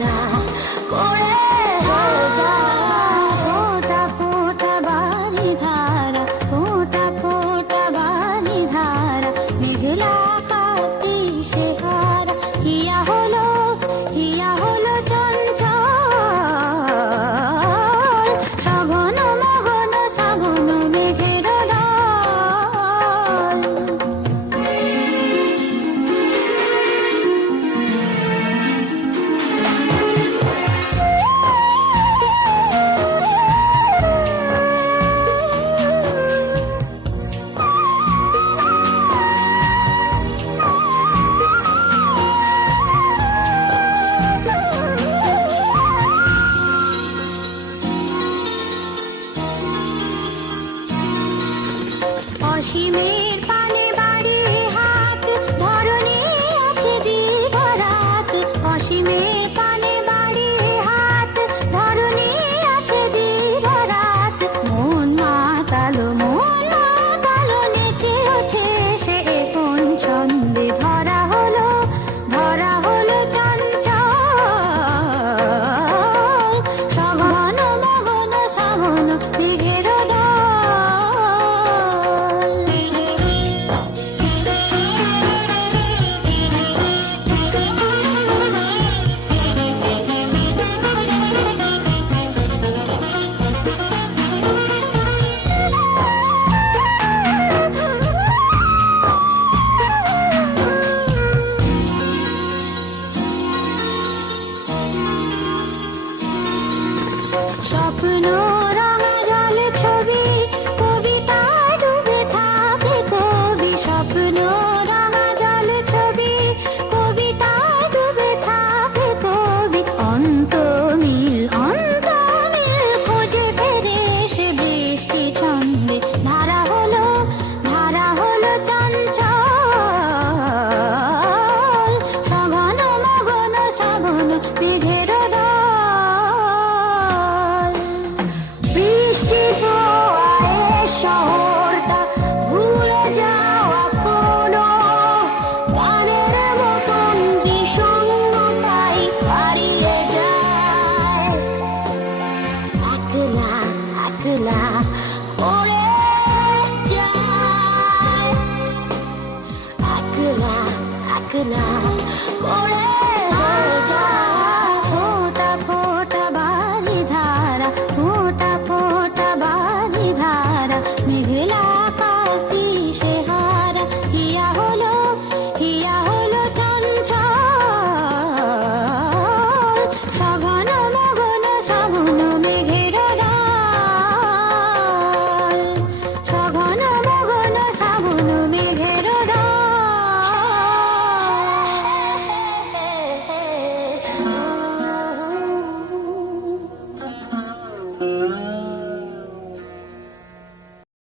একলা করে হয়ে যায়। ফোঁটা ফোঁটা বালি ধারা, ফোঁটা ফোঁটা বালি ধারা, মেঘলা আকাশ দিশে হারা। হিয়া হলো চঞ্চল, সঘন মগন সঘন মেঘের দল। অসীমের পানে বাড়ি হাত, ধরণী আছে দিবারাত। অসীমের পানে বাড়ি হাত, ধরণী আছে দিবারাত। মন মাতালো নেচে ওঠে সে কোন ছন্দে। ধরা হলো চঞ্চল, সঘন মগন সঘন মেঘের দল। স্বপ্ন রঙা জল ছবি, কবিতায় ডুবে থাকে কবি। স্বপ্ন রঙা জল ছবি, কবিতায় ডুবে থাকে কবি। অন্তমিল খোঁজে ফেরে সে বৃষ্টি ছন্দে। ধারা হলো চঞ্চল, সঘন মগন সঘন মেঘের দল। বৃষ্টি ফোয়ারে শহরটা ভুলে যাওয়া কোনো গানের মতন বিষণ্ণতাই হারিয়ে যায়। একলা করে যায়, একলা করে হয়ে যায়।